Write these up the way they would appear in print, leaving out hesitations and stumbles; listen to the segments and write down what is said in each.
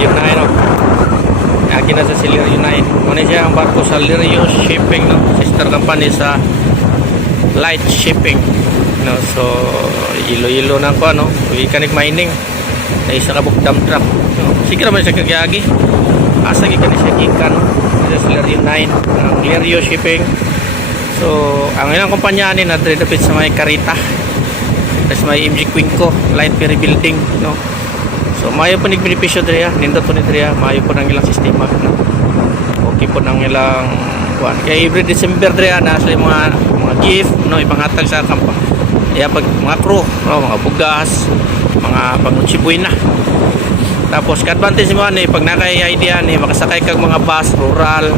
Lerio 9 no. Akin na sa si Lerio 9. Muna siya ang barko sa Lerio Shipping no. Sister company sa Light Shipping no. So ilo-ilo na ko no. Ikanik mining. Ay isa ka bukdam truck no. Sige naman siya kagagi. Asa gikan siya gikan no. Sa Lerio 9 ang Lerio Shipping. So ang ilang kumpanya ni na dapit sa may Carita. Tapos may MG Quinco Light Ferry Building no. So mayo po nagbenepisyo diri nindot po ni diri mayo po nang ilang sistema no. Okay po nang ilang kuan kay every December diri na sa mga gift no ipanghatag sa kampa. Kaya pag mga crew no, mga bugas, mga pangutsiboy na. Tapos ka-advantage mo ni pag naka-idea ni makasakay kag mga bus rural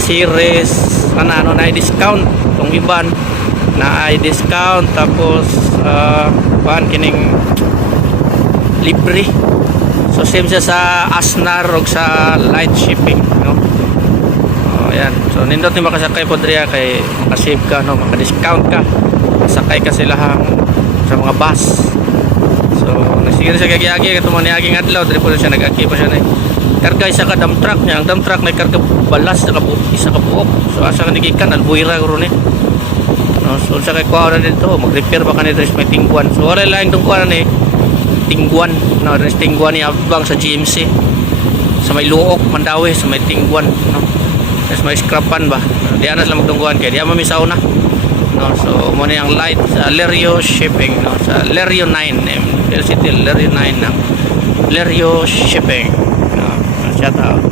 series ano na discount tong iban na ay discount tapos kuan kining libre. So same siya sa Asnar o sa Light Shipping no. Ayan. So nindot ni makasakay po diri kay makasave ka no, maka-discount ka. Sakay ka sila sa mga bus. So nagsiguro siya kagiyagi katong ni aging adlaw diri po siya nag-aki pa siya ni. Karga isa ka dump truck niya. Ang dump truck may karga balas na isa ka buok. So asa ka nigikan albuira guro ni. No, so sa kay kuha na dito, mag-repair ba kanina may tingguan. So wala lang itong kuha na ni tingguan. No, res tingguan ni outbound sa GMC. Sa may Luok, Mandawi, sa may tingguan. No. Tapos may scrapan ba. Di anas lang magtungguan kaya di mamisaw na. No, so muna yung light sa Lerio Shipping no, sa Lerio 9 LCT Lerio 9 ng Lerio Shipping no, shout out.